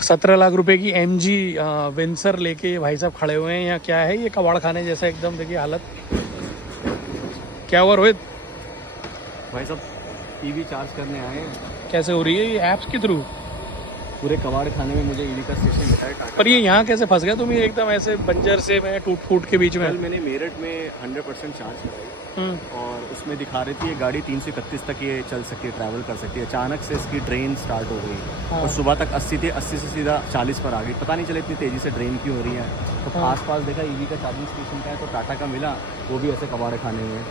17 लाख रुपए की MG Windsor लेके भाई साहब खड़े हुए हैं। यहाँ क्या है, ये कबाड़ खाने जैसा एकदम, देखिए हालत। क्या हुआ रोहित? भाई साहब ईवी चार्ज करने आए हैं। कैसे हो रही है ये ऐप्स के थ्रू? पूरे कबाड़ खाने में मुझे ईवी का स्टेशन दिखाया टाटा। पर ये यहाँ कैसे फंस गया तुम, ये एकदम ऐसे बंजर से में टूट फूट के बीच में? कल मैंने मेरठ में 100% चार्ज कराई और उसमें दिखा रही थी ये गाड़ी 3 से 31 तक ये चल सकती है, ट्रैवल कर सकती है। अचानक से इसकी ड्रेन स्टार्ट हो गई और सुबह तक 80 थी, 80 से सीधा 40 पर आ गई। पता नहीं चला इतनी तेज़ी से ड्रेन क्यों हो रही है। तो आसपास देखा ईवी का चार्जिंग स्टेशन का है, तो टाटा का मिला, वो भी ऐसे कबाड़ खाने में।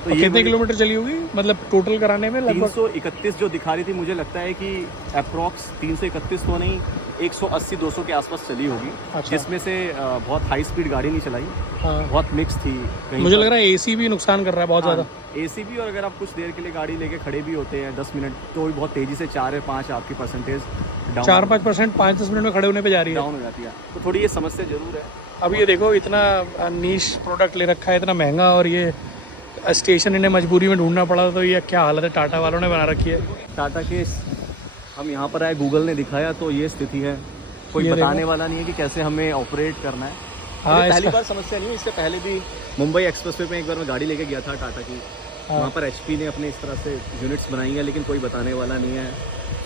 तो कितने किलोमीटर चली होगी मतलब टोटल कराने में? लगभग 331 जो दिखा रही थी, मुझे लगता है कि अप्रॉक्स 331 तो नहीं, 180-200 के आसपास चली होगी। अच्छा। जिसमें से बहुत हाई स्पीड गाड़ी नहीं चलाई, हाँ। बहुत मिक्स थी। मुझे लग रहा है AC भी नुकसान कर रहा है बहुत ज़्यादा। AC भी, और अगर आप कुछ देर के लिए गाड़ी लेके खड़े भी होते हैं 10 मिनट, तो भी बहुत तेज़ी से 4 या 5 आपकी परसेंटेज 4-5% 5-10 मिनट में खड़े होने पे जा रही है, डाउन हो जाती है। तो थोड़ी ये समस्या जरूर है। अब ये देखो, इतना नीश प्रोडक्ट ले रखा है, इतना महंगा, और ये स्टेशन इन्हें मजबूरी में ढूंढना पड़ा। तो ये क्या हालत है टाटा वालों ने बना रखी है। टाटा के हम यहाँ पर आए, गूगल ने दिखाया तो ये स्थिति है। कोई बताने वाला नहीं है कि कैसे हमें ऑपरेट करना है। हाँ, पहली बार समस्या नहीं है, इससे पहले भी मुंबई एक्सप्रेसवे पे एक बार मैं गाड़ी लेके गया था टाटा की। वहाँ पर HP ने अपने इस तरह से यूनिट्स बनाई हैं, लेकिन कोई बताने वाला नहीं है।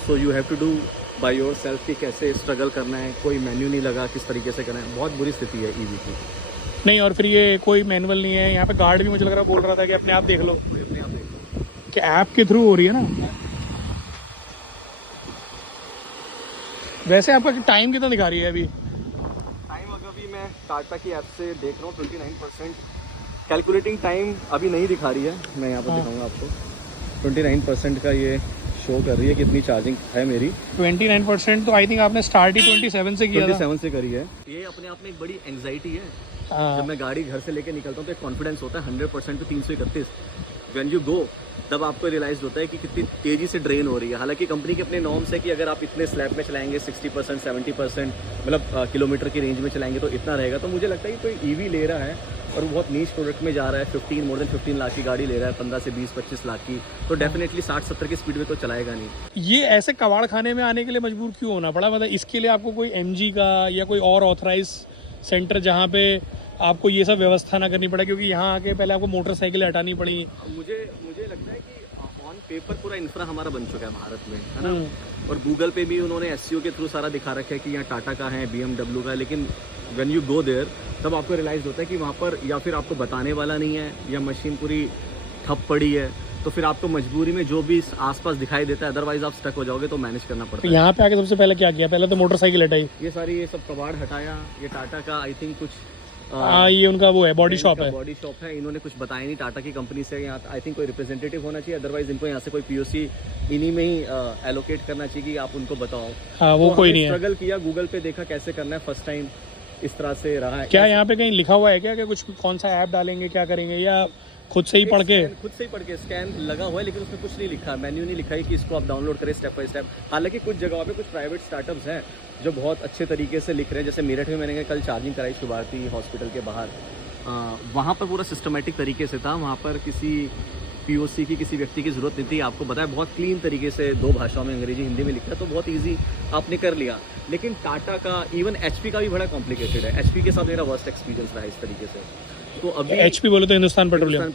So you have to do by yourself कि कैसे स्ट्रगल करना है। कोई मेन्यू नहीं लगा किस तरीके से करना है। बहुत बुरी स्थिति है ईवी की। नहीं, और फिर ये कोई मैनुअल नहीं है यहाँ पे। गार्ड भी मुझे लग रहा बोल रहा था कि अपने आप देख लो, कि ऐप के थ्रू हो रही है ना। वैसे आपका टाइम कितना दिखा रही है अभी? टाइम अभी मैं टाटा की ऐप से देख रहा हूँ 29%। कैलकुलेटिंग टाइम अभी नहीं दिखा रही है, मैं यहाँ पर दिखाऊंगा आपको। 29% का ये शो कर रही है कितनी चार्जिंग है मेरी। 29%? तो आई थिंक आपने स्टार्ट ही 27 से किया था। 27 से करी है। ये अपने आप में एक बड़ी एंग्जाइटी है। जब मैं गाड़ी घर से लेके निकलता हूँ तो एक कॉन्फिडेंस होता है 100% पे 331। व्हेन यू गो तब आपको रियलाइज होता है कि कितनी तेज़ी से ड्रेन हो रही है। हालांकि कंपनी के अपने नॉर्म्स है कि अगर आप इतने स्लैब में चलाएंगे 60% 70% मतलब किलोमीटर की रेंज में चलाएंगे तो इतना रहेगा। तो मुझे लगता है कि कोई ईवी ले रहा है और वो बहुत नीच प्रोडक्ट में जा रहा है, मोर देन 15 लाख की गाड़ी ले रहा है, 15 से 20-25 लाख की, तो डेफिनेटली 60-70 की स्पीड में तो चलाएगा नहीं। ये ऐसे कबाड़ खाने में आने के लिए मजबूर क्यों होना पड़ा? मतलब इसके लिए आपको कोई MG का या कोई और ऑथराइज सेंटर जहाँ पे आपको ये सब व्यवस्था ना करनी पड़े? क्योंकि यहाँ आके पहले आपको मोटरसाइकिलें हटानी पड़ी। मुझे लगता है कि ऑन पेपर पूरा इंफ्रा हमारा बन चुका है भारत में, है ना। और गूगल पे भी उन्होंने SEO के थ्रू सारा दिखा रखा है कि यहाँ टाटा का है, BMW का, लेकिन व्हेन यू गो देयर तब आपको रियलाइज़ होता है कि वहाँ पर या फिर आपको बताने वाला नहीं है या मशीन पूरी ठप पड़ी है। तो फिर आपको मजबूरी में जो भी आसपास दिखाई देता है, अदरवाइज आप स्टक हो जाओगे, तो मैनेज करना पड़ता है। यहाँ पे आके सबसे पहले क्या किया? पहले तो मोटरसाइकिल हटाई, ये सब कबाड़ हटाया। ये टाटा का आई थिंक कुछ ये उनका वो है, बॉडी शॉप है। बॉडी शॉप है। इन्होंने कुछ बताया नहीं टाटा की कंपनी से। यहाँ आई थिंक कोई रिप्रेजेंटेटिव होना चाहिए, अदरवाइज इनको यहाँ से कोई POC इन्हीं में ही एलोकेट करना चाहिए कि आप उनको बताओ। हाँ, वो तो कोई नहीं है। स्ट्रगल किया, गूगल पे देखा कैसे करना है, फर्स्ट टाइम इस तरह से रहा है। क्या यहाँ पे कहीं लिखा हुआ है क्या कि कुछ कौन सा ऐप डालेंगे, क्या करेंगे, या खुद से ही पढ़ के? स्कैन लगा हुआ है, लेकिन उसमें कुछ नहीं लिखा, मेन्यू नहीं लिखा है कि इसको आप डाउनलोड करें स्टेप बाय स्टेप। हालांकि कुछ जगहों पे कुछ प्राइवेट स्टार्टअप्स हैं जो बहुत अच्छे तरीके से लिख रहे हैं। जैसे मेरठ में मैंने कल चार्जिंग कराई शुभारती हॉस्पिटल के बाहर, वहाँ पर पूरा सिस्टमेटिक तरीके से था। वहाँ पर किसी POC की किसी व्यक्ति की ज़रूरत नहीं थी। आपको बताया बहुत क्लीन तरीके से 2 भाषाओं में, अंग्रेजी हिंदी में लिखा है, तो बहुत ईजी आपने कर लिया। लेकिन टाटा का, इवन HP का भी बड़ा कॉम्प्लिकेटेड है। HP के साथ मेरा वर्स्ट एक्सपीरियंस रहा इस तरीके से। तो अभी HP बोले तो हिंदुस्तान पेट्रोलियम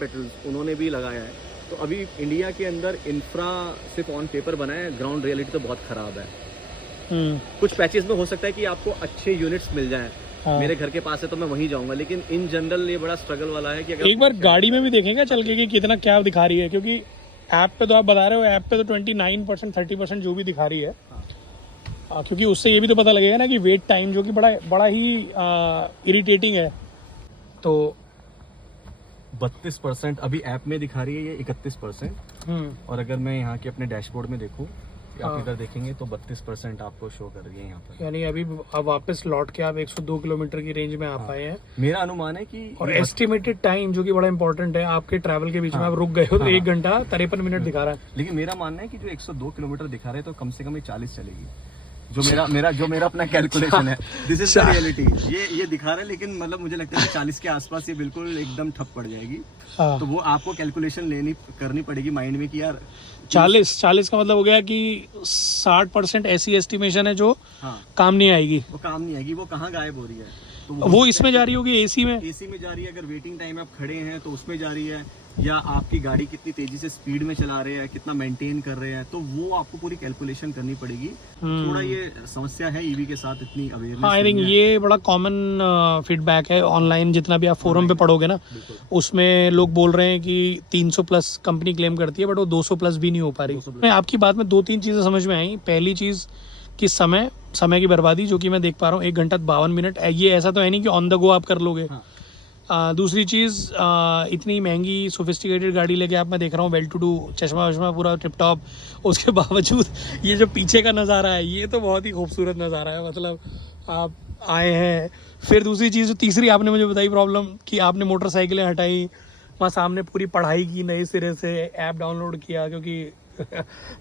उन्होंने भी लगाया है। तो अभी इंडिया के अंदर इंफ्रा सिर्फ ऑन पेपर बना है, ग्राउंड रियलिटी तो बहुत ख़राब है। कुछ पैचेस में हो सकता है कि आपको अच्छे यूनिट्स मिल जाएं। मेरे घर के पास है तो मैं वहीं जाऊंगा, लेकिन इन जनरल ये बड़ा स्ट्रगल वाला है कि अगर एक बार गाड़ी में भी देखेंगे चल के कि कितना क्या दिखा रही है। क्योंकि ऐप पे तो आप बता रहे हो, ऐप पे तो 29% 30% जो भी दिखा रही है। क्योंकि उससे ये भी तो पता लगेगा ना कि वेट टाइम जो कि बड़ा ही इरिटेटिंग है। तो 32% अभी ऐप में दिखा रही है, ये 31%। और अगर मैं यहाँ के अपने डैशबोर्ड में देखूँ, आप इधर देखेंगे तो 32% आपको शो कर रही है यहाँ पर। यानी अभी अब वापस लौट के आप 102 किलोमीटर की रेंज में आ पाए हैं। मेरा अनुमान है कि, और एस्टिमेटेड टाइम जो कि बड़ा इंपॉर्टेंट है, आपके ट्रैवल के बीच में आप रुक गए हो तो 1 घंटा 53 मिनट दिखा रहा है। लेकिन मेरा मानना है कि जो 102 किलोमीटर दिखा रहे हैं तो कम से कम ये 40 चलेगी। जो मेरा अपना कैलकुलेशन है, दिस इज द रियलिटी। ये दिखा रहा है, लेकिन मतलब मुझे लगता है कि 40 के आसपास ये बिल्कुल एकदम ठप पड़ जाएगी। हाँ। तो वो आपको कैलकुलेशन करनी पड़ेगी माइंड में कि यार 40 का मतलब हो गया कि 60% ऐसी एस्टिमेशन है जो हाँ काम नहीं आएगी। वो काम नहीं आएगी, वो कहाँ गायब हो रही है। तो वो इसमें जा रही होगी, एसी में जा रही है, अगर वेटिंग टाइम आप खड़े हैं तो उसमें जा रही है, या आपकी गाड़ी कितनी तेजी से स्पीड में चला रहे हैं, कितना मेंटेन कर रहे हैं, तो वो आपको पूरी कैलकुलेशन करनी पड़ेगी। थोड़ा ये समस्या है ईवी के साथ, इतनी अवेयरनेस। हाँ, आई थिंक ये बड़ा कॉमन फीडबैक है ऑनलाइन, जितना भी आप फोरम पे पढ़ोगे ना, उसमें लोग बोल रहे हैं कि 300 प्लस कंपनी क्लेम करती है, बट वो 200 प्लस भी नहीं हो पा रही। मैं आपकी बात में 2-3 चीज़ें समझ में आई। पहली चीज़ कि समय की बर्बादी, जो कि मैं देख पा रहा हूँ 1 घंटा 52 मिनट, ये ऐसा तो है नहीं कि ऑन द गो आप कर लोगे। दूसरी चीज़, इतनी महंगी सोफिस्टिकेटेड गाड़ी लेके आप, मैं देख रहा हूँ वेल टू डू, चश्मा वश्मा पूरा टिप टॉप, उसके बावजूद ये जो पीछे का नज़ारा है, ये तो बहुत ही खूबसूरत नज़ारा है। मतलब आप आए हैं। फिर दूसरी चीज़, तीसरी आपने मुझे बताई प्रॉब्लम कि आपने मोटरसाइकिलें हटाई, वहाँ सामने पूरी पढ़ाई की नए सिरे से, ऐप डाउनलोड किया, क्योंकि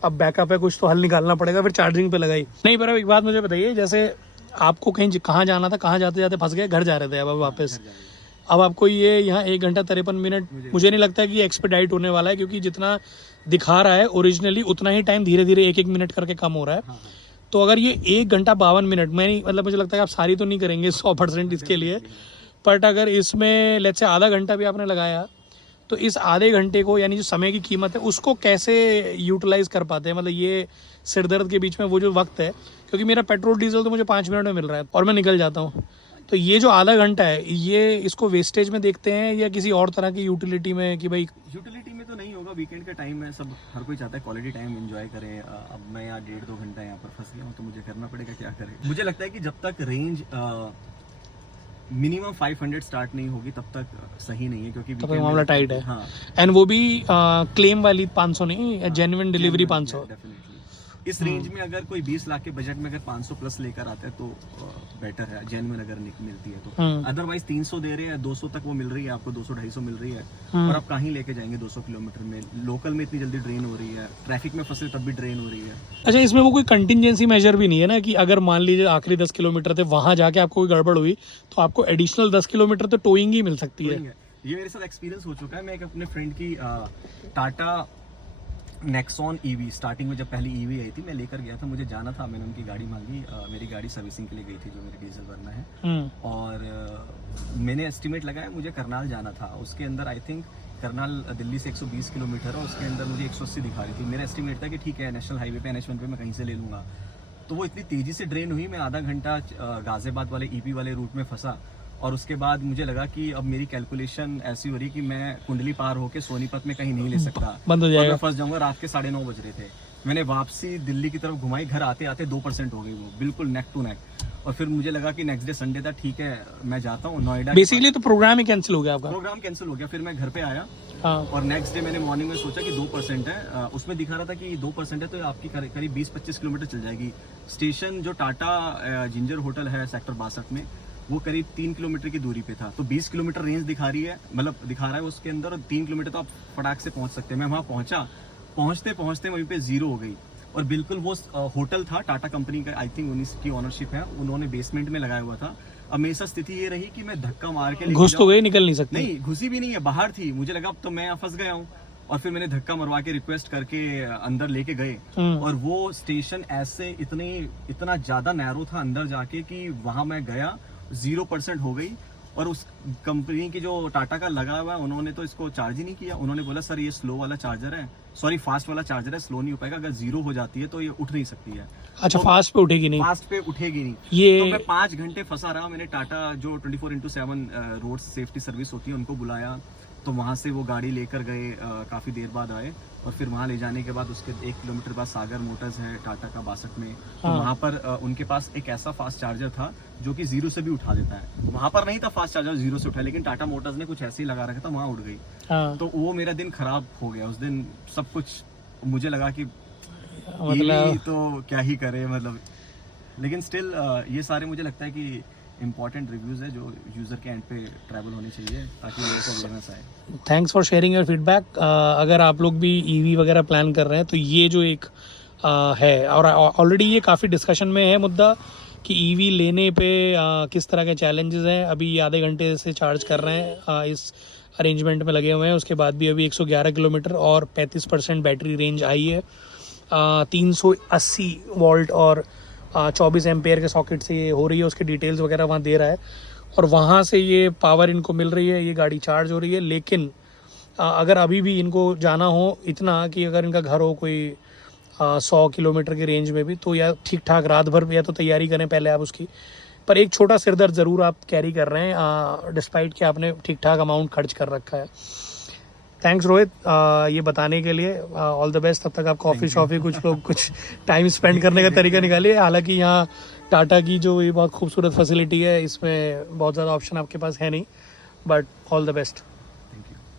अब बैकअप है, कुछ तो हल निकालना पड़ेगा, फिर चार्जिंग पे लगाई। नहीं, पर अब एक बात मुझे बताइए, जैसे आपको कहाँ जाना था, कहाँ जाते जाते फंस गए, घर जा रहे थे, अब वापस, अब आपको ये यहाँ 1 घंटा 53 मिनट, मुझे नहीं लगता कि ये एक्सपेडाइट होने वाला है, क्योंकि जितना दिखा रहा है ओरिजिनली उतना ही टाइम धीरे धीरे 1-1 मिनट करके कम हो रहा है। तो अगर ये 1 घंटा 52 मिनट, मैं नहीं, मतलब मुझे लगता है कि आप सारी तो नहीं करेंगे 100% इसके लिए, बट अगर इसमें लेट्स से आधा घंटा भी आपने लगाया, तो इस आधे घंटे को, यानी जो समय की कीमत है, उसको कैसे यूटिलाइज कर पाते हैं। मतलब ये सिरदर्द के बीच में वो जो वक्त है, क्योंकि मेरा पेट्रोल डीजल तो मुझे 5 मिनट में मिल रहा है और मैं निकल जाता हूँ, तो ये जो आधा घंटा है, ये इसको वेस्टेज में देखते हैं या किसी और तरह की यूटिलिटी में, कि भाई यूटिलिटी में तो नहीं होगा, वीकेंड का टाइम है, सब हर कोई चाहता है क्वालिटी टाइम एंजॉय करे। अब मैं यहाँ 1.5-2 घंटा यहाँ पर फंस गया हूँ, तो मुझे करना पड़ेगा, क्या करें। मुझे लगता है कि जब तक रेंज मिनिमम 500 स्टार्ट नहीं होगी तब तक सही नहीं है, क्योंकि मामला टाइट है। हाँ, एंड वो भी क्लेम वाली 500 नहीं, जेन्युइन डिलीवरी 500। डेफिनेटली इस रेंज में अगर कोई 20 लाख के बजट में अगर 500 प्लस लेकर आता है तो बेटर है, जेन्युइन अगर मिलती है तो। अदरवाइज 300 दे रहे हैं, 200 तक वो मिल रही है आपको, 200-250 मिल रही है, और आप कहीं लेके जाएंगे 200 किलोमीटर में, लोकल में इतनी जल्दी ड्रेन हो रही है, ट्रैफिक में फंसे तब भी ड्रेन हो रही है। अच्छा, इसमें वो कोई कंटिजेंसी मेजर भी नहीं है ना, कि अगर मान लीजिए आखिरी 10 किलोमीटर थे, वहां जाके आपको कोई गड़बड़ हुई, तो आपको एडिशनल 10 किलोमीटर तो टोइंग ही मिल सकती है। ये मेरे साथ एक्सपीरियंस हो चुका है। मैं एक अपने फ्रेंड की टाटा नेक्सॉन ईवी, स्टार्टिंग में जब पहली ईवी आई थी, मैं लेकर गया था, मुझे जाना था, मैंने उनकी गाड़ी मांगी, मेरी गाड़ी सर्विसिंग के लिए गई थी, जो मेरी डीजल वरना है, और मैंने एस्टिमेट लगाया, मुझे करनाल जाना था। उसके अंदर आई थिंक करनाल दिल्ली से 120 किलोमीटर है, उसके अंदर मुझे 180 दिखा रही थी। मेरा एस्टिमेट था कि ठीक है, नेशनल हाईवे पे NH1 पे मैं कहीं से ले लूँगा। तो वो इतनी तेज़ी से ड्रेन हुई, मैं आधा घंटा गाजियाबाद वाले EP वाले रूट में फंसा, और उसके बाद मुझे लगा कि अब मेरी कैलकुलेशन ऐसी हो रही कि मैं कुंडली पार होके सोनीपत में कहीं नहीं ले सकता, बंद हो जाएगा, मैं फंस जाऊंगा। रात के 9:30 बज रहे थे, मैंने वापसी दिल्ली की तरफ घुमाई, घर आते आते 2% हो गई वो, बिल्कुल नेक टू नेक। और फिर मुझे लगा कि नेक्स्ट डे संडे था, ठीक है मैं जाता हूँ नोएडा। बेसिकली तो प्रोग्राम ही कैंसिल हो गया आपका। प्रोग्राम कैंसिल हो गया, फिर मैं घर पे आया। हाँ। और नेक्स्ट डे मैंने मॉर्निंग में सोचा कि 2% है, उसमें दिखा रहा था कि 2% है, तो आपकी करीब 20-25 किलोमीटर चल जाएगी। स्टेशन जो टाटा जिंजर होटल है सेक्टर 62 में, वो करीब 3 किलोमीटर की दूरी पे था, तो 20 किलोमीटर रेंज दिखा रही है, मतलब दिखा रहा है उसके अंदर, और 3 किलोमीटर तो आप फटाक से पहुंच सकते हैं। मैं वहाँ पहुंचा, पहुंचते पहुंचते वहीं पे 0 हो गई, और बिल्कुल वो होटल था टाटा कंपनी का, आई थिंक 19 की ओनरशिप है, उन्होंने बेसमेंट में लगाया हुआ था। अब मेरे साथ स्थिति ये रही कि मैं धक्का मार के घुस तो गई, निकल नहीं सकती। नहीं, घुसी भी नहीं है, बाहर थी, मुझे लगा अब तो मैं यहाँ फंस गया हूँ, और फिर मैंने धक्का मरवा के रिक्वेस्ट करके अंदर लेके गए, और वो स्टेशन ऐसे इतना ज्यादा नैरो था अंदर जाके कि वहां मैं गया, 0% हो गई। और उस कंपनी की जो टाटा का लगा हुआ है, उन्होंने तो इसको चार्ज ही नहीं किया, उन्होंने बोला सर ये स्लो वाला चार्जर है, सॉरी फास्ट वाला चार्जर है, स्लो नहीं हो पाएगा, अगर 0 हो जाती है तो ये उठ नहीं सकती है। अच्छा, तो फास्ट पे उठेगी नहीं? फास्ट पे उठेगी नहीं। ये तो मैं 5 घंटे फंसा रहा। मैंने टाटा जो 24/7 रोड सेफ्टी सर्विस होती है उनको बुलाया, तो वहाँ से वो गाड़ी लेकर गए, काफ़ी देर बाद आए, और फिर वहाँ ले जाने के बाद उसके 1 किलोमीटर बाद सागर मोटर्स है टाटा का 62 में, तो वहाँ पर उनके पास एक ऐसा फास्ट चार्जर था जो कि 0 से भी उठा देता है। वहाँ पर नहीं था फास्ट चार्जर 0 से उठा, लेकिन टाटा मोटर्स ने कुछ ऐसे ही लगा रखा था, वहाँ उठ गई। तो वो मेरा दिन खराब हो गया उस दिन, सब कुछ मुझे लगा कि मतलब तो क्या ही करे, मतलब। लेकिन स्टिल ये सारे मुझे लगता है कि इंपॉर्टेंट रिव्यूज है जो यूजर के एंड पे ट्रैवल होनी चाहिए, ताकि लोगों को अवेयरनेस आए। Thanks for sharing your feedback. अगर आप लोग भी ईवी वगैरह प्लान कर रहे हैं, तो ये जो एक है। और ऑलरेडी ये काफ़ी डिस्कशन में है मुद्दा कि ईवी लेने पे किस तरह के चैलेंजेस हैं। अभी आधे घंटे से चार्ज कर रहे हैं, इस अरेंजमेंट में लगे हुए हैं। उसके बाद भी अभी 111 किलोमीटर और 35% बैटरी रेंज आई है। 380 वोल्ट और 24 एम्पेयर के सॉकेट से ये हो रही है। उसके डिटेल्स वगैरह वहाँ दे रहा है और वहाँ से ये पावर इनको मिल रही है, ये गाड़ी चार्ज हो रही है। लेकिन अगर अभी भी इनको जाना हो इतना कि अगर इनका घर हो कोई 100 किलोमीटर के रेंज में भी, तो या ठीक ठाक रात भर या तो तैयारी करें पहले आप उसकी। पर एक छोटा सिरदर्द ज़रूर आप कैरी कर रहे हैं, डिस्पाइट कि आपने ठीक ठाक अमाउंट खर्च कर रखा है। थैंक्स रोहित ये बताने के लिए। All the best. तब तक आप कॉफ़ी शॉफ़ी कुछ टाइम स्पेंड करने का तरीका निकालिए। हालांकि यहाँ टाटा की जो ये बहुत खूबसूरत फैसिलिटी है, इसमें बहुत ज़्यादा ऑप्शन आपके पास है नहीं, बट ऑल द बेस्ट।